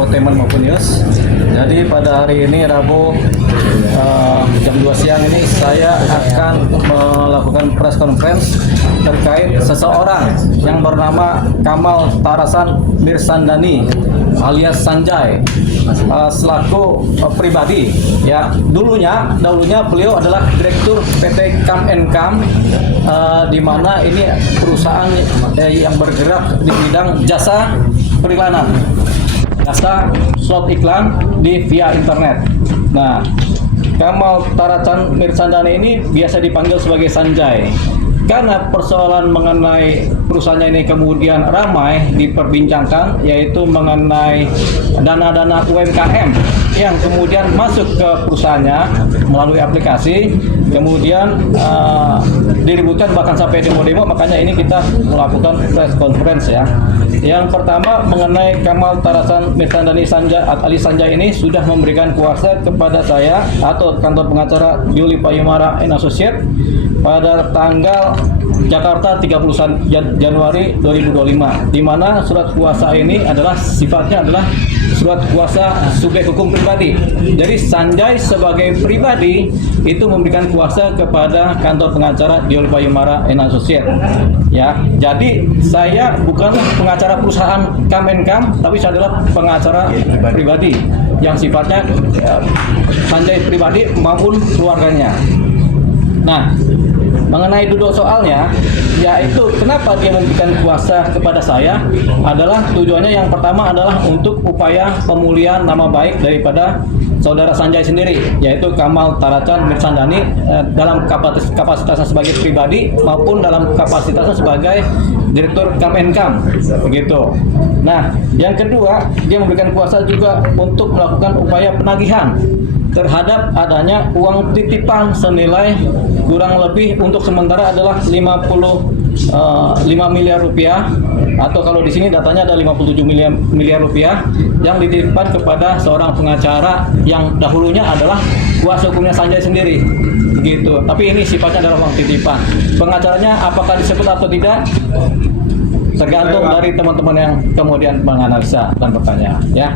infotainment maupun news. Jadi pada hari ini Rabu jam 2 siang ini saya akan melakukan press conference terkait seseorang yang bernama Kamal Tarasan Mirsandani alias Sanjay selaku pribadi ya. Dulunya beliau adalah direktur PT Kam & Kam di mana ini perusahaan yang bergerak di bidang jasa periklanan, jasa slot iklan di via internet. Nah, Kamal Tarasan Mirsandani ini biasa dipanggil sebagai Sanjay. Karena persoalan mengenai perusahaannya ini kemudian ramai diperbincangkan, yaitu mengenai dana-dana UMKM yang kemudian masuk ke perusahaannya melalui aplikasi, kemudian diributkan bahkan sampai demo-demo. Makanya ini kita melakukan press conference ya. Yang pertama mengenai Kamal Tarasan Mirsandani alias Sanjay ini sudah memberikan kuasa kepada saya atau kantor pengacara Yuli Payumara & Associates pada tanggal Jakarta 31 Januari 2025, di mana surat kuasa ini adalah sifatnya adalah surat kuasa subjek hukum pribadi. Jadi Sanjay sebagai pribadi itu memberikan kuasa kepada kantor pengacara Yuli Payumara & Associates. Ya, jadi saya bukanlah pengacara perusahaan Kam & Kam, tapi saya adalah pengacara pribadi yang sifatnya Sanjay pribadi maupun keluarganya. Nah, mengenai duduk soalnya, yaitu kenapa dia memberikan kuasa kepada saya adalah tujuannya yang pertama adalah untuk upaya pemulihan nama baik daripada saudara Sanjay sendiri, yaitu Kamal Tarasan Mirsandani dalam kapasitasnya sebagai pribadi maupun dalam kapasitasnya sebagai direktur Kam & Kam, begitu. Nah, yang kedua, dia memberikan kuasa juga untuk melakukan upaya penagihan terhadap adanya uang titipan senilai kurang lebih untuk sementara adalah 5 miliar rupiah, atau kalau di sini datanya ada 57 miliar rupiah yang dititipkan kepada seorang pengacara yang dahulunya adalah kuasa hukumnya Sanjay sendiri, begitu. Tapi ini sifatnya adalah uang titipan. Pengacaranya apakah disebut atau tidak tergantung dari teman-teman yang kemudian menganalisa dan bertanya ya.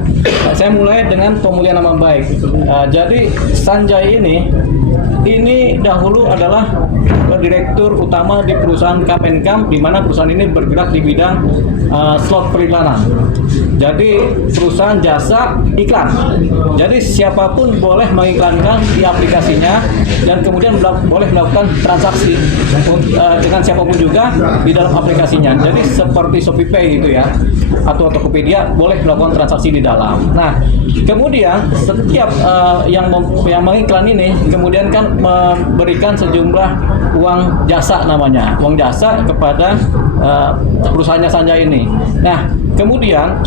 Saya mulai dengan pemulihan nama baik. Jadi Sanjay ini dahulu adalah direktur utama di perusahaan Kam & Kam, di mana perusahaan ini bergerak di bidang slot periklanan. Jadi perusahaan jasa iklan. Jadi siapapun boleh mengiklankan di aplikasinya dan kemudian boleh melakukan transaksi dengan siapapun juga di dalam aplikasinya. Jadi seperti ShopeePay gitu ya, atau Tokopedia boleh melakukan transaksi di dalam. Nah, kemudian setiap yang mengiklan ini kemudian kan memberikan sejumlah uang jasa, namanya uang jasa kepada perusahaannya Sanjay ini. Nah, kemudian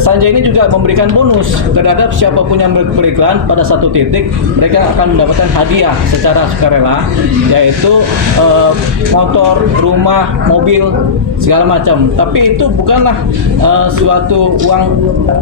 Sanjay ini juga memberikan bonus terhadap siapapun yang beriklan. Pada satu titik mereka akan mendapatkan hadiah secara sukarela, yaitu motor, rumah, mobil, segala macam. Tapi itu bukanlah suatu uang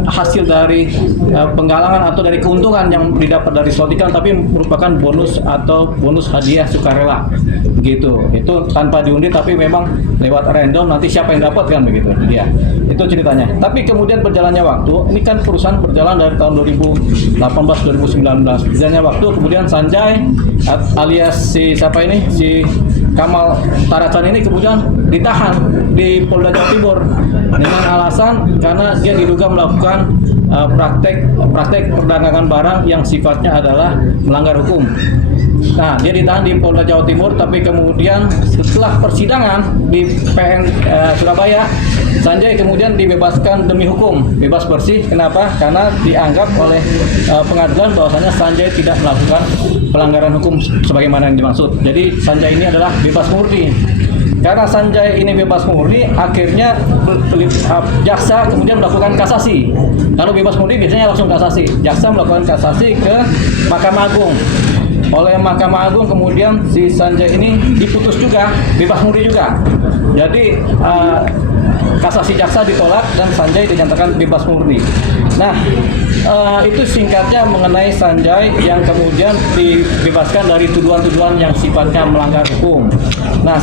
hasil dari penggalangan atau dari keuntungan yang didapat dari slot iklan, tapi merupakan bonus atau bonus hadiah sukarela, begitu. Itu tanpa diundi, tapi memang lewat random, nanti siapa yang dapat kan, begitu dia. Itu ceritanya. Tapi kemudian berjalannya waktu, ini kan perusahaan berjalan dari tahun 2018-2019. Berjalannya waktu, kemudian Sanjay alias si Kamal Tarasan ini kemudian ditahan di Polda Jawa Timur dengan alasan karena dia diduga melakukan praktek perdagangan barang yang sifatnya adalah melanggar hukum. Nah, dia ditahan di Polda Jawa Timur, tapi kemudian setelah persidangan di PN Surabaya, Sanjay kemudian dibebaskan demi hukum, bebas bersih. Kenapa? Karena dianggap oleh pengadilan bahwasanya Sanjay tidak melakukan pelanggaran hukum sebagaimana yang dimaksud. Jadi Sanjay ini adalah bebas murni. Karena Sanjay ini bebas murni, akhirnya jaksa kemudian melakukan kasasi. Kalau bebas murni biasanya langsung kasasi. Jaksa melakukan kasasi ke Mahkamah Agung. Oleh Mahkamah Agung kemudian si Sanjay ini diputus juga, bebas murni juga. Jadi kasasi jaksa ditolak dan Sanjay dinyatakan bebas murni. Nah, itu singkatnya mengenai Sanjay yang kemudian dibebaskan dari tuduhan-tuduhan yang sifatnya melanggar hukum. Nah,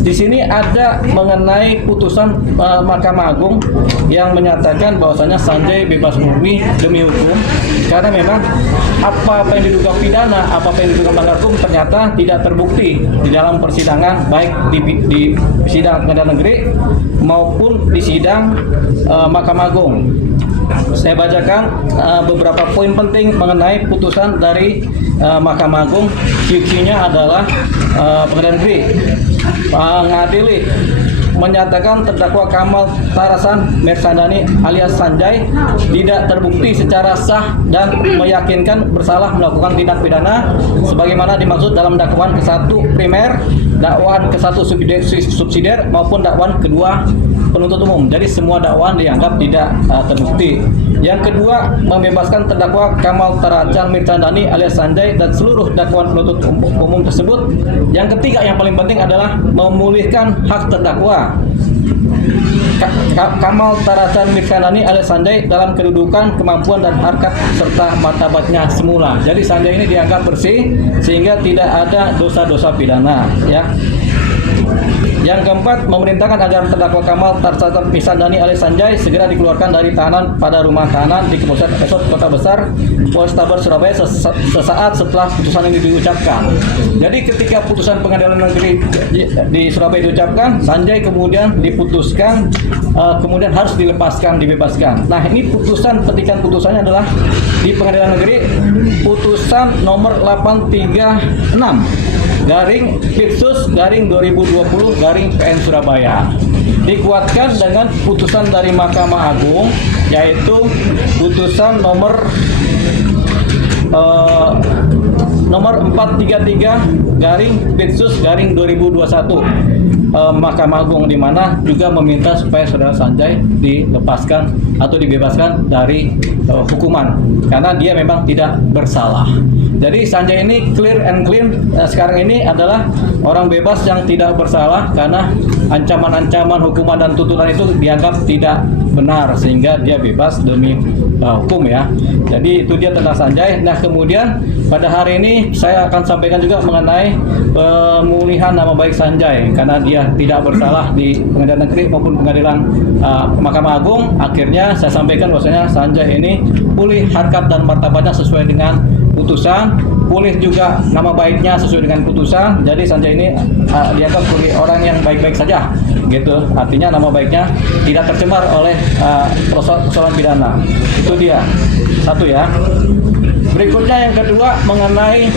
di sini ada mengenai putusan Mahkamah Agung yang menyatakan bahwasanya Sanjay bebas murni demi hukum, karena memang apa yang diduga pidana, apa yang diduga melanggar hukum ternyata tidak terbukti di dalam persidangan, baik di sidang pengadilan negeri maupun di sidang Mahkamah Agung. Saya bacakan beberapa poin penting mengenai putusan dari Mahkamah Agung. Q-nya adalah pengadilan negeri mengadili menyatakan terdakwa Kamal Tarasan Mirsandani alias Sanjay tidak terbukti secara sah dan meyakinkan bersalah melakukan tindak pidana sebagaimana dimaksud dalam dakwaan ke-1 primer, dakwaan ke-1 subsidiar maupun dakwaan kedua penuntut umum. Jadi semua dakwaan dianggap tidak terbukti. Yang kedua, membebaskan terdakwa Kamal Tarasan Mirsandani alias Sanjay dan seluruh dakwaan penuntut umum tersebut. Yang ketiga yang paling penting adalah memulihkan hak terdakwa Kamal Tarasan Mirsandani alias Sanjay dalam kedudukan, kemampuan dan harkat serta martabatnya semula. Jadi Sanjay ini dianggap bersih sehingga tidak ada dosa-dosa pidana, ya. Yang keempat, memerintahkan agar terdakwa Kamal Tarasan Mirsandani alias Sanjay segera dikeluarkan dari tahanan pada rumah tahanan di Kepolisian Resort Kota Besar Polrestabes Surabaya sesaat setelah putusan ini diucapkan. Jadi ketika putusan pengadilan negeri di Surabaya diucapkan, Sanjay kemudian diputuskan kemudian harus dilepaskan, dibebaskan. Nah, ini petikan putusannya adalah di pengadilan negeri putusan nomor 836 garing Pitsus garing 2020 garing PN Surabaya, dikuatkan dengan putusan dari Mahkamah Agung yaitu putusan nomor 433 garing Pitsus garing 2021 Mahkamah Agung, di mana juga meminta supaya saudara Sanjay dilepaskan atau dibebaskan dari hukuman karena dia memang tidak bersalah. Jadi Sanjay ini clear and clean sekarang ini adalah orang bebas yang tidak bersalah karena ancaman-ancaman hukuman dan tuntutan itu dianggap tidak benar sehingga dia bebas demi hukum, ya. Jadi itu dia tentang Sanjay. Nah, kemudian pada hari ini saya akan sampaikan juga mengenai pemulihan nama baik Sanjay karena dia tidak bersalah di pengadilan negeri maupun pengadilan Mahkamah Agung. Akhirnya saya sampaikan bahwasanya Sanjay ini pulih harkat dan martabatnya sesuai dengan putusan, pulih juga nama baiknya sesuai dengan putusan. Jadi Sanjay ini dianggap sebagai orang yang baik-baik saja, gitu. Artinya nama baiknya tidak tercemar oleh persoalan pidana. Itu dia satu, ya. Berikutnya yang kedua mengenai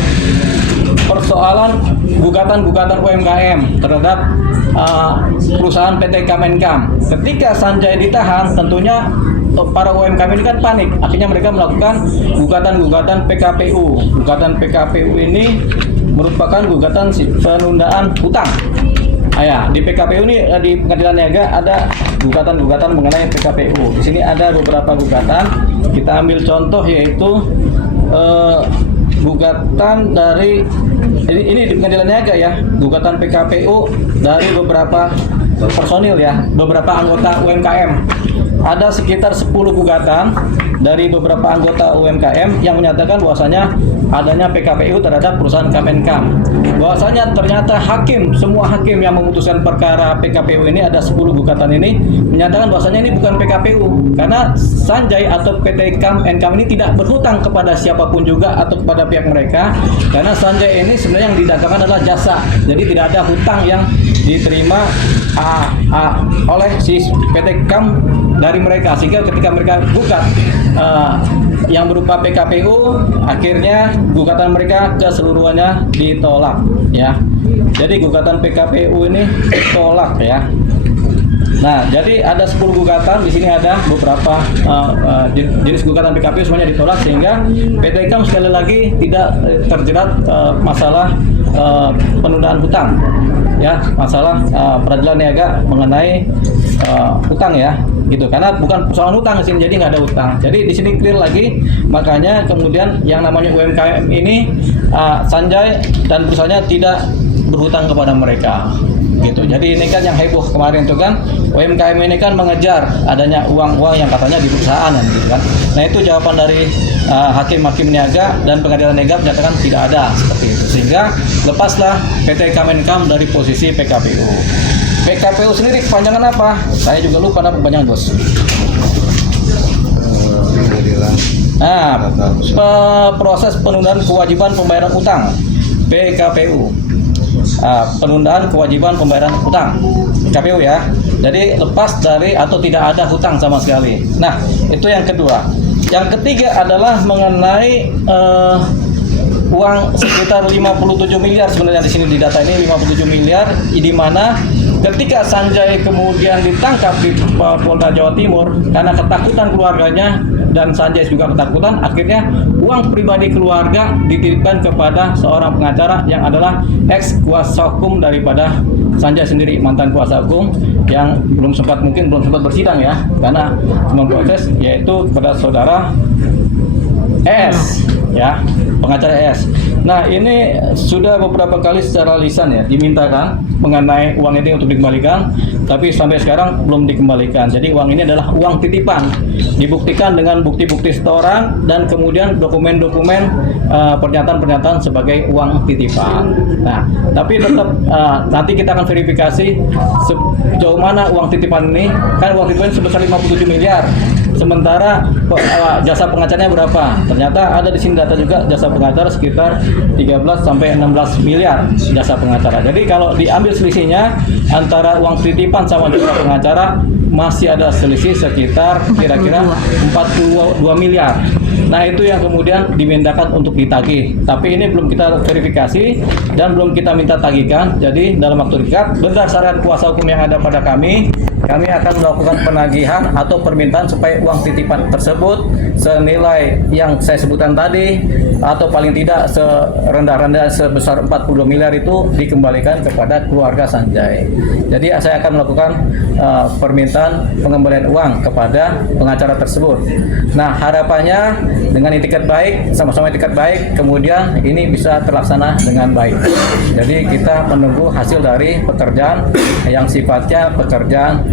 persoalan gugatan UMKM terhadap perusahaan PT Kemenkam. Ketika Sanjay ditahan, tentunya para UMKM ini kan panik. Akhirnya mereka melakukan gugatan PKPU. Gugatan PKPU ini merupakan gugatan penundaan hutang. Ya, di PKPU ini di Pengadilan Niaga ada gugatan-gugatan mengenai PKPU. Di sini ada beberapa gugatan. Kita ambil contoh yaitu gugatan dari ini di Pengadilan Niaga, ya, gugatan PKPU dari beberapa personil, ya, beberapa anggota UMKM. Ada sekitar 10 gugatan dari beberapa anggota UMKM yang menyatakan bahwasanya adanya PKPU terhadap perusahaan Kemenkam. Bahwasanya ternyata semua hakim yang memutuskan perkara PKPU ini, ada 10 gugatan ini, menyatakan bahwasanya ini bukan PKPU karena Sanjay atau PT Kemenkam ini tidak berhutang kepada siapapun juga atau kepada pihak mereka, karena Sanjay ini sebenarnya yang didagangkan adalah jasa. Jadi tidak ada hutang yang diterima oleh si PT Kam dari mereka, sehingga ketika mereka gugat yang berupa PKPU, akhirnya gugatan mereka keseluruhannya ditolak, ya. Jadi gugatan PKPU ini ditolak, ya. Nah, jadi ada 10 gugatan, di sini ada beberapa jenis gugatan PKPU semuanya ditolak, sehingga PT Kam sekali lagi tidak terjerat masalah penundaan hutang, ya, masalah peradilan niaga mengenai hutang, ya, gitu, karena bukan persoalan hutang di sini, jadi nggak ada hutang. Jadi di sini clear lagi, makanya kemudian yang namanya UMKM ini Sanjay dan perusahaannya tidak berhutang kepada mereka. gitu. Jadi ini kan yang heboh kemarin tuh kan, UMKM ini kan mengejar adanya uang-uang yang katanya di perusahaan kan, gitu kan. Nah itu jawaban dari hakim-hakim niaga dan pengadilan negara menyatakan tidak ada seperti itu, sehingga lepaslah PT Kemenkam dari posisi PKPU. PKPU sendiri kepanjangan apa? Saya juga lupa nama kepanjangan, Bos. Nah, proses penundaan kewajiban pembayaran utang, PKPU. Penundaan kewajiban pembayaran utang, PKPU ya. Jadi lepas dari atau tidak ada hutang sama sekali. Nah, itu yang kedua. Yang ketiga adalah mengenai uang sekitar 57 miliar sebenarnya di sini di data ini 57 miliar, di mana ketika Sanjay kemudian ditangkap di Polda Jawa Timur karena ketakutan keluarganya dan Sanjay juga ketakutan, akhirnya uang pribadi keluarga dititipkan kepada seorang pengacara yang adalah ex kuasa hukum daripada Sanjay sendiri, mantan kuasa hukum yang belum sempat bersidang ya, karena memproses, yaitu kepada saudara S ya, pengacara S. Nah ini sudah beberapa kali secara lisan ya dimintakan mengenai uang ini untuk dikembalikan, tapi sampai sekarang belum dikembalikan. Jadi uang ini adalah uang titipan, dibuktikan dengan bukti-bukti setoran dan kemudian dokumen-dokumen pernyataan-pernyataan sebagai uang titipan. Nah tapi tetap nanti kita akan verifikasi sejauh mana uang titipan ini, kan uang titipan sebesar 57 miliar. Sementara jasa pengacaranya berapa? Ternyata ada di sini data juga jasa pengacara sekitar 13 sampai 16 miliar jasa pengacara. Jadi kalau diambil selisihnya antara uang titipan sama jasa pengacara masih ada selisih sekitar kira-kira 42 miliar. Nah itu yang kemudian dimintakan untuk ditagih. Tapi ini belum kita verifikasi dan belum kita minta tagihkan. Jadi dalam waktu dekat berdasarkan kuasa hukum yang ada pada kami akan melakukan penagihan atau permintaan supaya uang titipan tersebut senilai yang saya sebutkan tadi atau paling tidak serendah-rendah sebesar 42 miliar itu dikembalikan kepada keluarga Sanjay. Jadi saya akan melakukan permintaan pengembalian uang kepada pengacara tersebut. Nah harapannya dengan itikat baik, sama-sama itikat baik, kemudian ini bisa terlaksana dengan baik. Jadi kita menunggu hasil dari pekerjaan yang sifatnya pekerjaan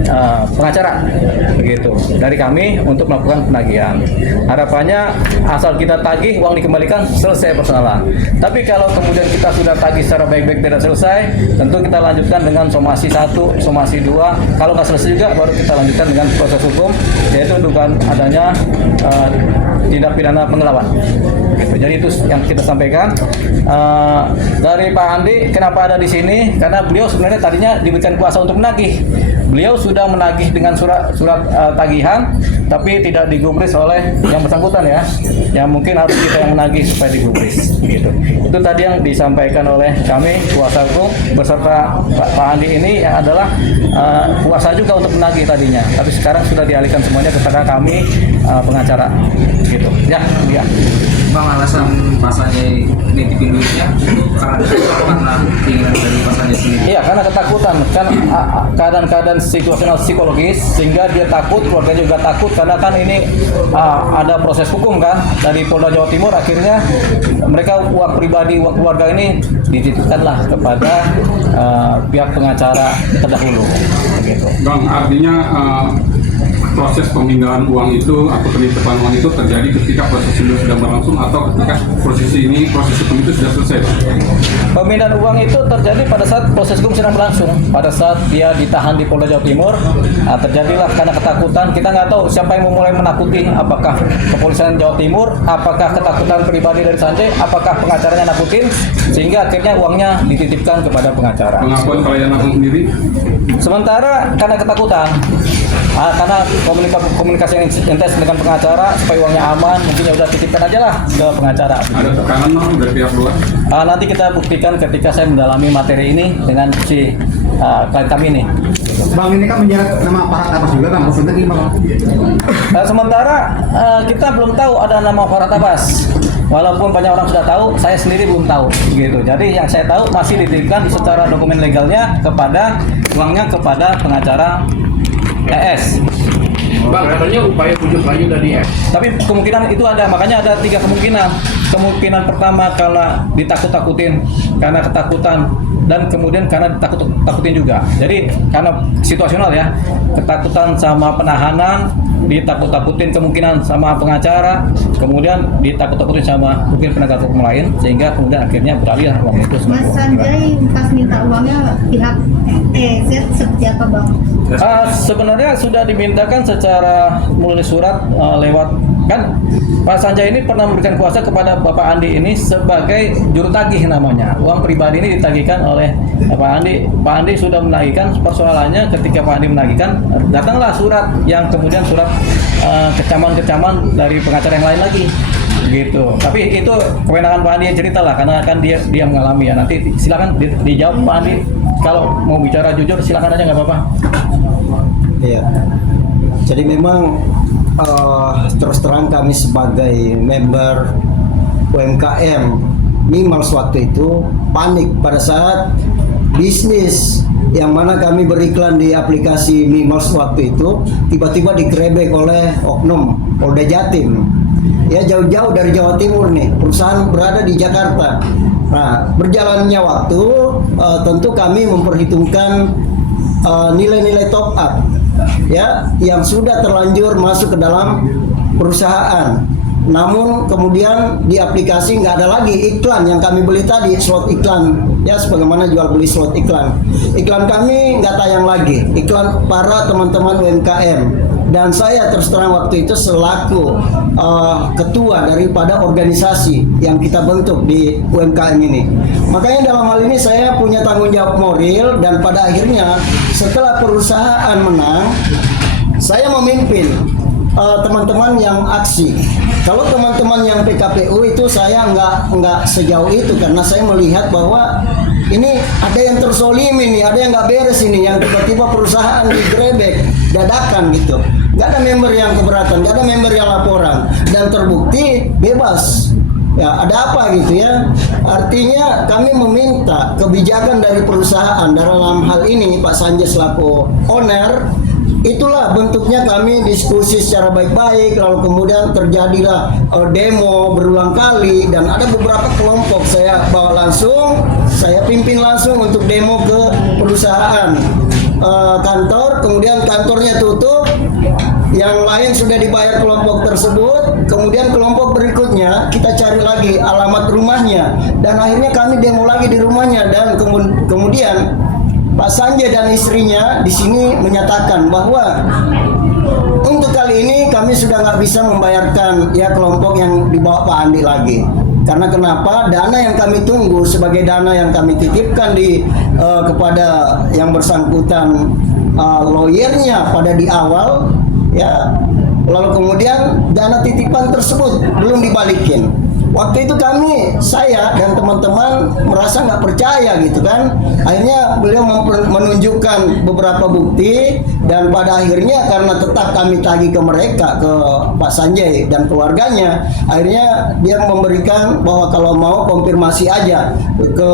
pengacara begitu dari kami untuk melakukan penagihan. Harapannya asal kita tagih uang dikembalikan, selesai persoalan. Tapi kalau kemudian kita sudah tagih secara baik-baik tidak selesai, tentu kita lanjutkan dengan somasi 1, somasi 2. Kalau nggak selesai juga baru kita lanjutkan dengan proses hukum, yaitu dugaan adanya tindak pidana penggelapan. Gitu. Jadi itu yang kita sampaikan. Dari Pak Andi, kenapa ada di sini? Karena beliau sebenarnya tadinya diberikan kuasa untuk menagih. Beliau sudah menagih dengan surat tagihan, tapi tidak digubris oleh yang bersangkutan ya. Yang mungkin harus kita yang menagih supaya digubris. Gitu. Itu tadi yang disampaikan oleh kami kuasa hukum beserta Pak Andi ini yang adalah kuasa juga untuk menagih tadinya. Tapi sekarang sudah dialihkan semuanya kepada kami pengacara. Gitu. Ya. Bang, alasan Pak Sanjay nitipin duitnya itu karena keinginan dari Pak Sanjay sendiri? Iya, karena ketakutan, kan keadaan situasional psikologis sehingga dia takut, keluarganya juga takut karena kan ini ada proses hukum kan dari Polda Jawa Timur, akhirnya mereka uang pribadi, uang keluarga ini dititipkanlah kepada pihak pengacara terdahulu. Begitu. Bang, artinya proses pemindahan uang itu atau penitipan uang itu terjadi ketika proses ini sudah berlangsung atau ketika proses hukum itu sudah selesai? Pemindahan uang itu terjadi pada saat proses hukum sedang berlangsung. Pada saat dia ditahan di Polda Jawa Timur, terjadilah karena ketakutan. Kita nggak tahu siapa yang memulai menakuti, apakah kepolisian Jawa Timur, apakah ketakutan pribadi dari Sanjay, apakah pengacaranya nakutin, sehingga akhirnya uangnya dititipkan kepada pengacara. Pengakuan klien langsung sendiri? Sementara karena ketakutan, karena komunikasi yang intens dengan pengacara supaya uangnya aman, mungkin ya udah titipkan aja lah ke pengacara. Ada tekanan dari pihak luar? Nanti kita buktikan ketika saya mendalami materi ini dengan si klien kami ini. Bang, ini kan menyeret nama Farhad Abbas juga kan, maksudnya gimana? Sementara kita belum tahu ada nama Farhad Abbas. Walaupun banyak orang sudah tahu, saya sendiri belum tahu gitu. Jadi yang saya tahu masih dititipkan secara dokumen legalnya kepada uangnya kepada pengacara ES. Bang, katanya upaya bujuk rayu dari ES. Tapi kemungkinan itu ada, makanya ada 3 kemungkinan. Kemungkinan pertama karena ditakut-takutin, karena ketakutan dan kemudian karena takutin juga. Jadi karena situasional ya, ketakutan sama penahanan, ditakut-takutin kemungkinan sama pengacara, kemudian ditakut-takutin sama mungkin penegak hukum lain, sehingga kemudian akhirnya beralih uang itu. Mas Sanjay pas minta uangnya pihak Z seperti apa Bang? Sebenarnya sudah dimintakan secara melalui surat lewat, kan Pak Sanjay ini pernah memberikan kuasa kepada Bapak Andi ini sebagai juru tagih namanya. Uang pribadi ini ditagihkan oleh Pak Andi. Pak Andi sudah menagihkan, persoalannya ketika Pak Andi menagihkan, datanglah surat yang kemudian surat kecaman-kecaman dari pengacara yang lain lagi gitu. Tapi itu kewenangan Pak Andi yang cerita lah, karena kan dia mengalami ya. Nanti silakan dijawab Pak Andi. Kalau mau bicara jujur silakan aja, nggak apa-apa. Iya. Jadi memang terus terang kami sebagai member UMKM Mimals waktu itu panik pada saat bisnis yang mana kami beriklan di aplikasi Mimals waktu itu tiba-tiba digerebek oleh oknum Polda Jatim. Ya jauh-jauh dari Jawa Timur nih, perusahaan berada di Jakarta. Nah, berjalannya waktu tentu kami memperhitungkan nilai-nilai top up ya yang sudah terlanjur masuk ke dalam perusahaan. Namun kemudian di aplikasi nggak ada lagi iklan yang kami beli tadi, slot iklan ya, sebagaimana jual beli slot iklan. Iklan kami nggak tayang lagi, iklan para teman-teman UMKM. Dan saya terus terang waktu itu selaku ketua daripada organisasi yang kita bentuk di UMKM ini. Makanya dalam hal ini saya punya tanggung jawab moral, dan pada akhirnya setelah perusahaan menang, saya memimpin teman-teman yang aksi. Kalau teman-teman yang PKPU itu saya nggak sejauh itu, karena saya melihat bahwa ini ada yang tersolimi nih, ada yang nggak beres ini, yang tiba-tiba perusahaan digerebek dadakan gitu. Nggak ada member yang keberatan, nggak ada member yang laporan, dan terbukti bebas. Ya, ada apa gitu ya? Artinya kami meminta kebijakan dari perusahaan dalam hal ini Pak Sanjay selaku owner. Itulah bentuknya kami diskusi secara baik-baik, lalu kemudian terjadilah demo berulang kali, dan ada beberapa kelompok saya bawa langsung, saya pimpin langsung untuk demo ke perusahaan kantor, kemudian kantornya tutup, yang lain sudah dibayar kelompok tersebut, kemudian kelompok berikutnya kita cari lagi alamat rumahnya, dan akhirnya kami demo lagi di rumahnya, dan kemudian Pak Sanjay dan istrinya di sini menyatakan bahwa untuk kali ini kami sudah nggak bisa membayarkan ya kelompok yang dibawa Pak Andi lagi. Karena kenapa? Dana yang kami tunggu sebagai dana yang kami titipkan kepada yang bersangkutan lawyernya pada di awal, ya. Lalu kemudian dana titipan tersebut belum dibalikin. Waktu itu saya dan teman-teman merasa nggak percaya gitu kan. Akhirnya beliau menunjukkan beberapa bukti, dan pada akhirnya karena tetap kami tagih ke mereka, ke Pak Sanjay dan keluarganya, akhirnya dia memberikan bahwa kalau mau konfirmasi aja ke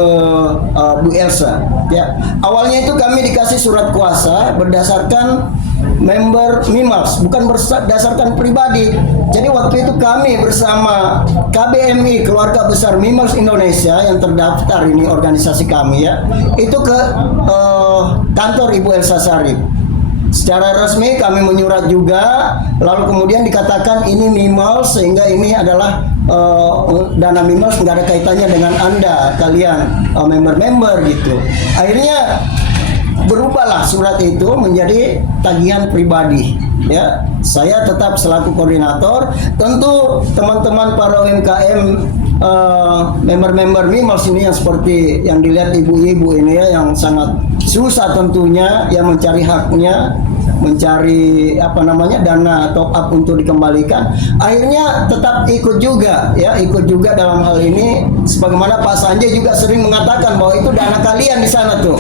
Bu Elsa. Ya, awalnya itu kami dikasih surat kuasa berdasarkan member Mimals, bukan berdasarkan pribadi. Jadi waktu itu kami bersama KBMI, Keluarga Besar Mimals Indonesia yang terdaftar ini organisasi kami ya, itu ke kantor Ibu Elsa Sharif. Secara resmi kami menyurat juga, lalu kemudian dikatakan ini Mimals, sehingga ini adalah dana Mimals nggak ada kaitannya dengan Anda, kalian member-member gitu. Akhirnya berubahlah surat itu menjadi tagihan pribadi. Ya, saya tetap selaku koordinator. Tentu teman-teman para UMKM member-member Mimals ini yang seperti yang dilihat ibu-ibu ini ya, yang sangat susah tentunya ya mencari haknya, mencari dana top up untuk dikembalikan. Akhirnya tetap ikut juga dalam hal ini, sebagaimana Pak Sanjay juga sering mengatakan bahwa itu dana kalian di sana tuh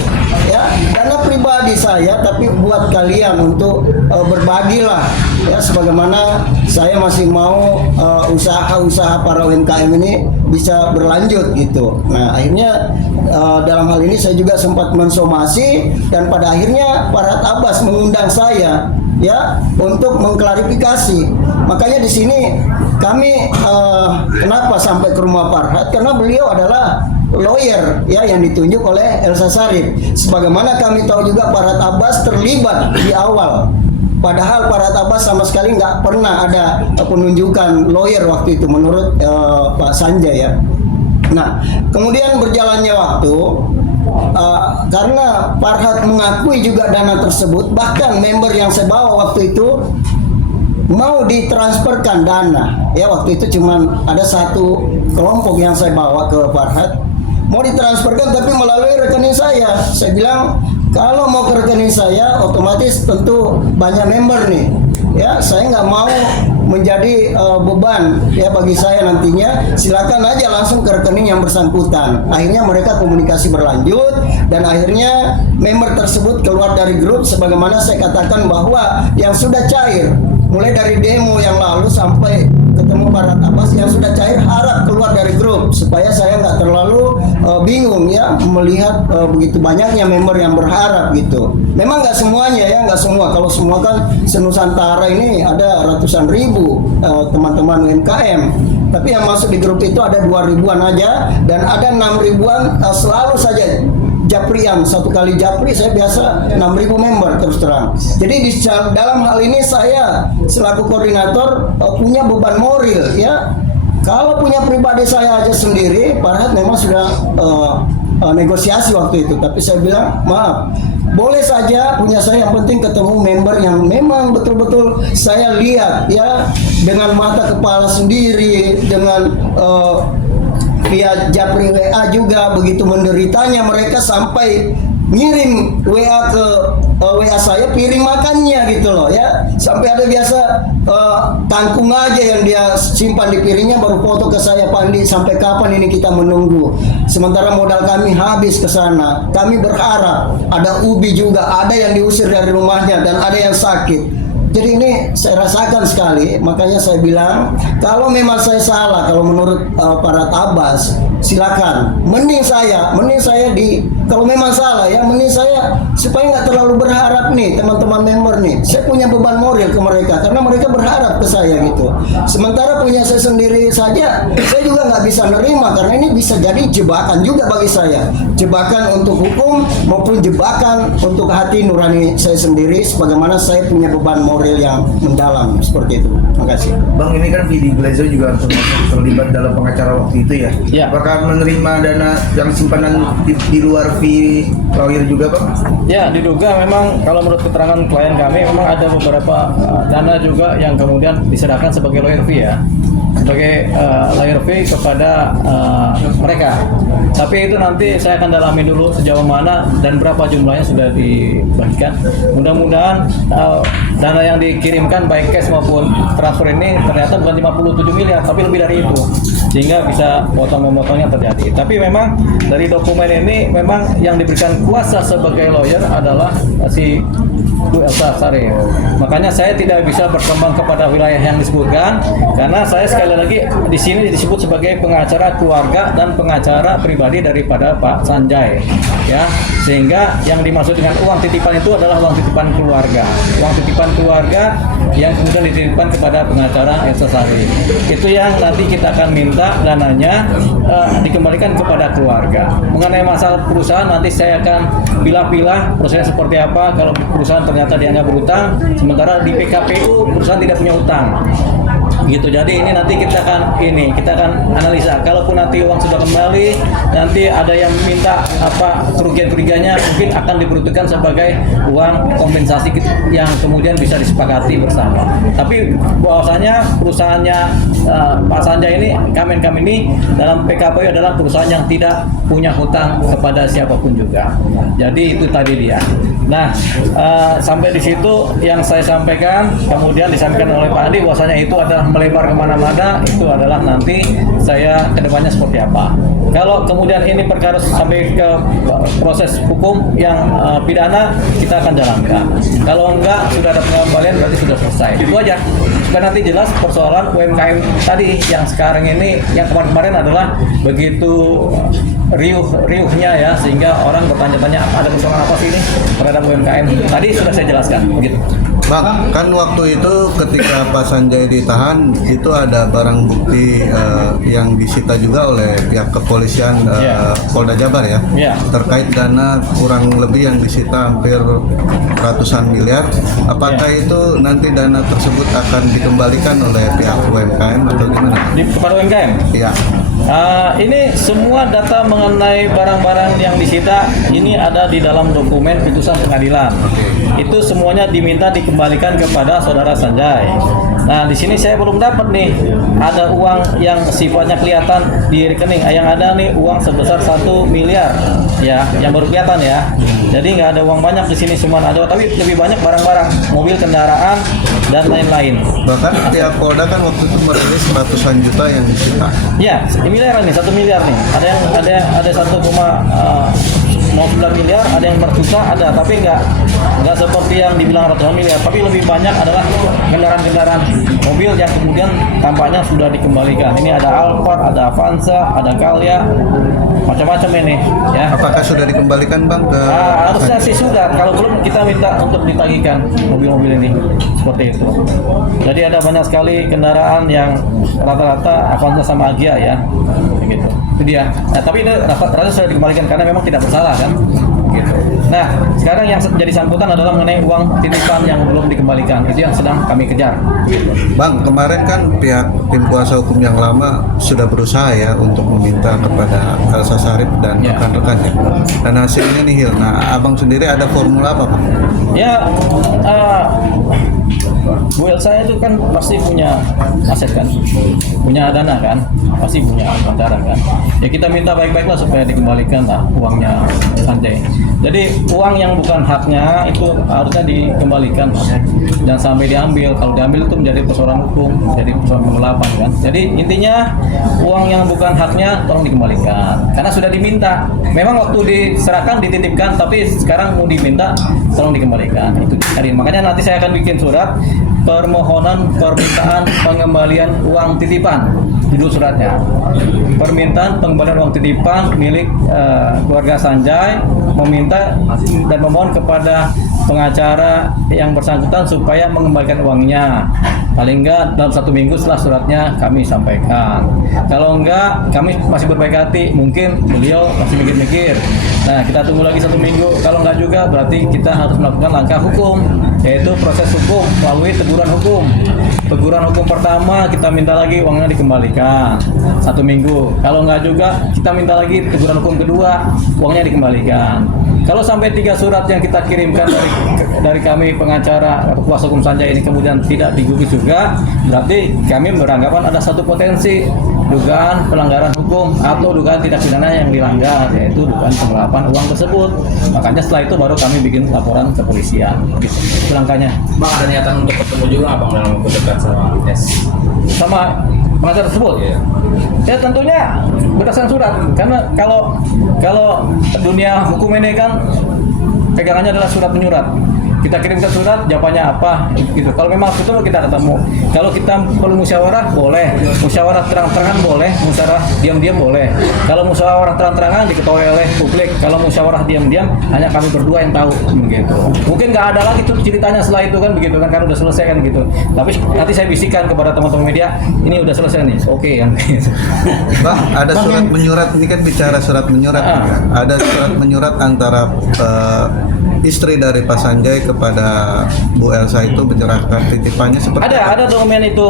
ya, dana pribadi saya tapi buat kalian untuk berbagilah ya, sebagaimana saya masih mau usaha-usaha para UMKM ini bisa berlanjut gitu. Nah akhirnya dalam hal ini saya juga sempat mensomasi, dan pada akhirnya Pak Abbas mengundang saya ya untuk mengklarifikasi. Makanya di sini kami kenapa sampai ke rumah Farhad, karena beliau adalah lawyer ya yang ditunjuk oleh Elsa Sharif. Sebagaimana kami tahu juga Farhad Abbas terlibat di awal. Padahal Farhad Abbas sama sekali nggak pernah ada penunjukan lawyer waktu itu menurut Pak Sanjay ya. Nah, kemudian berjalannya waktu, karena Farhad mengakui juga dana tersebut, bahkan member yang saya bawa waktu itu mau ditransferkan dana. Ya, waktu itu cuman ada satu kelompok yang saya bawa ke Farhad, mau ditransferkan tapi melalui rekening saya. Saya bilang, kalau mau ke rekening saya, otomatis tentu banyak member nih. Ya, saya nggak mau menjadi beban ya bagi saya nantinya. Silakan aja langsung ke rekening yang bersangkutan. Akhirnya mereka komunikasi berlanjut dan akhirnya member tersebut keluar dari grup. Sebagaimana saya katakan bahwa yang sudah cair mulai dari demo yang lalu sampai ketemu Farhad Abbas yang sudah cair harap keluar dari grup supaya saya nggak terlalu bingung ya melihat begitu banyaknya member yang berharap gitu. Memang nggak semuanya ya, nggak semua. Kalau semua kan senusantara ini ada ratusan ribu teman-teman UMKM. Tapi yang masuk di grup itu ada 2.000-an aja dan ada 6.000-an selalu saja Japrian. Satu kali Japri saya biasa 6.000 member terus terang. Jadi di dalam hal ini saya selaku koordinator punya beban moral ya. Kalau punya pribadi saya aja sendiri, Farhad memang sudah negosiasi waktu itu. Tapi saya bilang maaf, boleh saja punya saya, yang penting ketemu member yang memang betul-betul saya lihat ya dengan mata kepala sendiri, dengan via Japri WA juga begitu menderitanya mereka sampai ngirim WA ke WA saya piring makannya gitu loh ya, sampai ada biasa kangkung aja yang dia simpan di piringnya baru foto ke saya, Pak Andi sampai kapan ini kita menunggu, sementara modal kami habis ke sana. Kami berharap ada ubi juga, ada yang diusir dari rumahnya dan ada yang sakit. Jadi ini saya rasakan sekali, makanya saya bilang kalau memang saya salah, kalau menurut Farhad Abbas silakan. Mending saya kalau memang salah ya, mending saya supaya nggak terlalu berharap nih teman-teman member nih. Saya punya beban moral ke mereka karena mereka berharap ke saya gitu. Sementara punya saya sendiri saja, saya juga nggak bisa nerima karena ini bisa jadi jebakan juga bagi saya, jebakan untuk hukum maupun jebakan untuk hati nurani saya sendiri. Sebagaimana saya punya beban moral yang mendalam seperti itu. Terima kasih. Bang, ini kan Vidi Glazer juga terlibat dalam pengacara waktu itu ya. Ya. Apakah menerima dana yang simpanan di luar fee lawyer juga, Bang? Ya, diduga memang kalau menurut keterangan klien kami memang ada beberapa dana juga yang kemudian diserahkan sebagai lawyer fee ya, sebagai lawyer fee kepada mereka. Tapi itu nanti saya akan dalami dulu sejauh mana dan berapa jumlahnya sudah dibagikan. Mudah-mudahan dana yang dikirimkan baik cash maupun transfer ini ternyata bukan 57 miliar tapi lebih dari itu, sehingga bisa potong-memotongnya terjadi. Tapi memang dari dokumen ini memang yang diberikan kuasa sebagai lawyer adalah si Bu Elsa Sharif. Makanya saya tidak bisa berkembang kepada wilayah yang disebutkan karena saya sekali lagi di sini disebut sebagai pengacara keluarga dan pengacara pribadi daripada Pak Sanjay ya, sehingga yang dimaksud dengan uang titipan itu adalah uang titipan keluarga, uang titipan keluarga yang kemudian dititipkan kepada pengacara Elsa Sharif. Itu yang nanti kita akan minta dananya dikembalikan kepada keluarga. Mengenai masalah perusahaan nanti saya akan pilah-pilah prosesnya seperti apa. Kalau perusahaan ternyata dianggap berutang, sementara di PKPU perusahaan tidak punya utang gitu. Jadi ini nanti kita akan analisa. Kalaupun nanti uang sudah kembali, nanti ada yang minta apa kerugian-kerugiannya mungkin akan diperuntukkan sebagai uang kompensasi yang kemudian bisa disepakati bersama. Tapi bahwasanya perusahaannya Pak Sanjay ini, Kamen ini dalam PKPU adalah perusahaan yang tidak punya hutang kepada siapapun juga. Jadi itu tadi dia. Nah, sampai di situ yang saya sampaikan, kemudian disampaikan oleh Pak Andi bahwasanya itu adalah melebar kemana-mana, itu adalah nanti saya kedepannya seperti apa. Kalau kemudian ini perkara sampai ke proses hukum yang pidana, kita akan jalankan. Kalau enggak, sudah ada pengembalian berarti sudah selesai. Itu aja. Supaya nanti jelas persoalan UMKM tadi yang sekarang ini, yang kemarin-kemarin adalah begitu riuhnya ya, sehingga orang bertanya-tanya ada persoalan apa sih ini terhadap UMKM. Tadi sudah saya jelaskan begitu. Bang, kan waktu itu ketika Pak Sanjay ditahan itu ada barang bukti yang disita juga oleh pihak kepolisian Polda Jabar ya, terkait dana kurang lebih yang disita hampir ratusan miliar. Apakah itu nanti dana tersebut akan dikembalikan oleh pihak UMKM atau gimana? Kepada UMKM? Iya. Ini semua data mengenai barang-barang yang disita ini ada di dalam dokumen putusan pengadilan. Itu semuanya diminta dikembalikan kepada saudara Sanjay. Nah, di sini saya belum dapat nih ada uang yang sifatnya kelihatan di rekening. Yang ada nih uang sebesar 1 miliar ya, yang baru kelihatan ya. Jadi nggak ada uang banyak di sini, cuma ada, tapi lebih banyak barang-barang, mobil, kendaraan dan lain-lain. Bahkan pihak Polda kan waktu itu merilis ratusan juta yang disita. Ya, miliaran nih, 1 miliar nih. Ada 1,9 miliar, ada yang berjuta, ada, tapi nggak seperti yang dibilang ratusan miliar. Tapi lebih banyak adalah kendaraan-kendaraan mobil yang kemudian tampaknya sudah dikembalikan. Ini ada Alphard, ada Avanza, ada Calya, macam-macam ini. Ya. Apakah sudah dikembalikan Bang ke? Harusnya sih sudah. Kalau belum kita minta untuk ditagihkan mobil-mobil ini seperti itu. Jadi ada banyak sekali kendaraan yang rata-rata Avanza sama Agia ya, begitu. Itu dia. Nah, tapi ini rata-rata sudah dikembalikan karena memang tidak bersalah kan. Gitu. Nah, sekarang yang jadi sangkutan adalah mengenai uang titipan yang belum dikembalikan. Itu yang sedang kami kejar. Bang, kemarin kan pihak tim kuasa hukum yang lama sudah berusaha ya untuk meminta kepada Elsa Sharif dan rekan-rekannya. Dan hasilnya nihil. Nah, Abang sendiri ada formula apa, Bang? Ya, Bu Elsa itu kan pasti punya aset kan, punya dana kan, pasti punya antara kan. Ya kita minta baik-baiklah supaya dikembalikan lah uangnya Sanjay. Jadi uang yang bukan haknya itu harusnya dikembalikan, dan sampai diambil. Kalau diambil itu menjadi persoalan hukum, menjadi persoalan penggelapan kan. Jadi intinya uang yang bukan haknya tolong dikembalikan, karena sudah diminta. Memang waktu diserahkan dititipkan, tapi sekarang mau diminta tolong dikembalikan. Itu tadi. Makanya nanti saya akan bikin surat permohonan permintaan pengembalian uang titipan, judul suratnya permintaan pengembalian uang titipan milik keluarga Sanjay, meminta dan memohon kepada pengacara yang bersangkutan supaya mengembalikan uangnya. Paling enggak dalam 1 minggu setelah suratnya kami sampaikan. Kalau enggak, kami masih berbaik hati, mungkin beliau masih mikir-mikir. Nah, kita tunggu lagi 1 minggu. Kalau enggak juga, berarti kita harus melakukan langkah hukum, yaitu proses hukum melalui teguran hukum. Teguran hukum pertama kita minta lagi uangnya dikembalikan 1 minggu. Kalau enggak juga, kita minta lagi teguran hukum kedua, uangnya dikembalikan. Kalau sampai 3 surat yang kita kirimkan dari kami pengacara atau kuasa hukum Sanjay ini kemudian tidak digubris juga, berarti kami beranggapan ada satu potensi dugaan pelanggaran hukum atau dugaan tindak pidana yang dilanggar, yaitu dugaan penggelapan uang tersebut. Makanya setelah itu baru kami bikin laporan ke kepolisian. Gitu. Itu langkahnya. Bang, ada niatan untuk ketemu juga Abang dalam waktu dekat sama pengacara tersebut? Ya tentunya berdasarkan surat, karena kalau dunia hukum ini kan pegangannya adalah surat menyurat. Kita kirimkan surat, jawabannya apa gitu. Kalau memang itu kita ketemu. Kalau kita perlu musyawarah boleh, musyawarah terang-terangan boleh, musyawarah diam-diam boleh. Kalau musyawarah terang-terangan diketahui oleh publik, kalau musyawarah diam-diam hanya kami berdua yang tahu begitu. Mungkin nggak ada lagi tuh ceritanya setelah itu kan begitu kan, karena udah selesai kan gitu. Tapi nanti saya bisikan kepada teman-teman media, ini udah selesai nih. Oke yang gitu. Bang, ada surat menyurat, ini kan bicara surat menyurat. Ada surat menyurat antara istri dari Pak Sanjay kepada Bu Elsa itu menyerahkan titipannya seperti ada dokumen itu,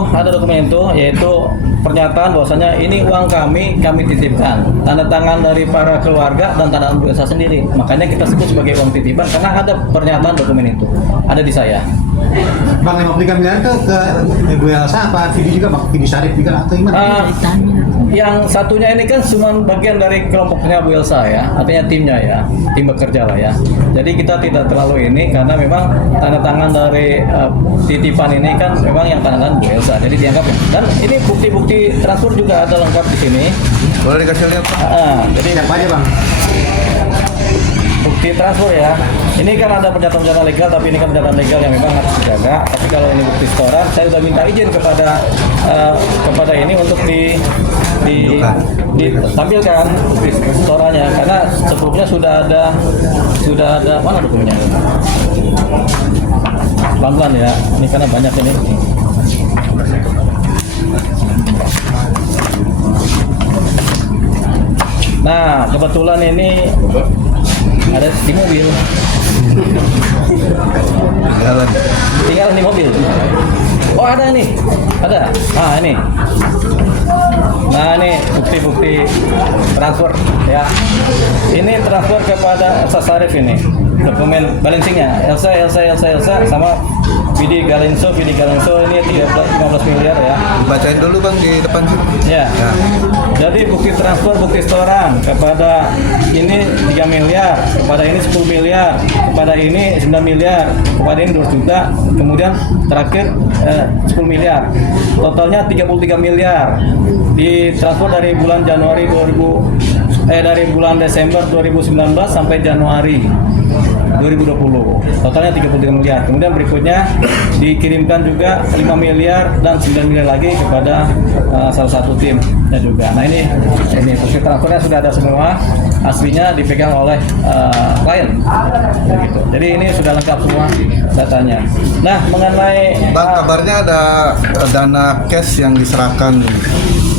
yaitu pernyataan bahwasanya ini uang kami titipkan, tanda tangan dari para keluarga dan tanda tangan Bu Elsa sendiri. Makanya kita sebut sebagai uang titipan karena ada pernyataan dokumen itu, ada di saya. Bang, yang memberikan miliar itu ke Bu Elsa apa Vidi juga Bang? Vidi Sharif juga atau gimana? Yang satunya ini kan cuma bagian dari kelompoknya Bu Elsa ya, artinya timnya ya, tim bekerja lah ya. Jadi kita tidak terlalu ini karena memang tanda tangan dari titipan ini kan memang yang tanda tangan Bu Elsa, jadi dianggap. Dan ini bukti-bukti transfer juga ada lengkap di sini. Boleh dikasih lihat Pak? Jadi Siapa aja Bang? bukti transfer ya. Ini kan ada pernyataan legal, tapi ini kan pernyataan legal yang memang harus dijaga. Tapi kalau ini bukti setoran, saya sudah minta izin kepada ini untuk ditampilkan bukti setorannya, karena sebelumnya sudah ada mana dokumennya? Pelan-pelan ya, ini karena banyak ini. Nah, kebetulan ini ada di mobil. Tinggalan di mobil. Oh, ada ini. Ada. Nah, ini. Nah, ini bukti-bukti transfer ya. Ini transfer kepada Elsa Syarif ini. Dokumen balancingnya Elsa sama Vidi Galenso ini 15 miliar ya. Bacain dulu Bang di depan. Ya. Jadi bukti transfer, bukti setoran kepada ini 3 miliar, kepada ini 10 miliar, kepada ini 9 miliar, kepada ini 2 juta, kemudian terakhir 10 miliar. Totalnya 33 miliar. Ditransfer dari bulan Januari dari bulan Desember 2019 sampai Januari 2020. Totalnya 33 miliar. Kemudian berikutnya dikirimkan juga 5 miliar dan 9 miliar lagi kepada salah satu tim juga. Nah, ini bukti transfernya sudah ada semua. Aslinya dipegang oleh klien. Begitu. Jadi ini sudah lengkap semua datanya. Nah, mengenai Bang, kabarnya ada dana cash yang diserahkan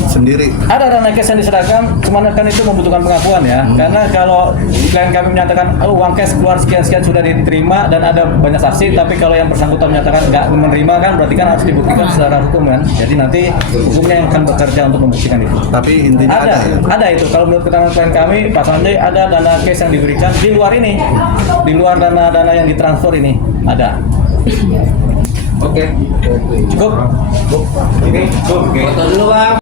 sendiri. ada dana cash yang diserahkan, cuman kan itu membutuhkan pengakuan ya. Karena kalau klien kami menyatakan uang cash keluar sekian sudah diterima dan ada banyak saksi, tapi kalau yang bersangkutan menyatakan nggak menerima kan berarti kan harus dibuktikan secara hukum kan. Jadi nanti hukumnya yang akan bekerja untuk membuktikan itu. Tapi intinya ada ya? Ada itu. Kalau menurut keterangan klien kami, Pak Sanjay, ada dana cash yang diberikan di luar ini, di luar dana yang ditransfer ini ada. Oke. Cukup. Foto dulu Bang.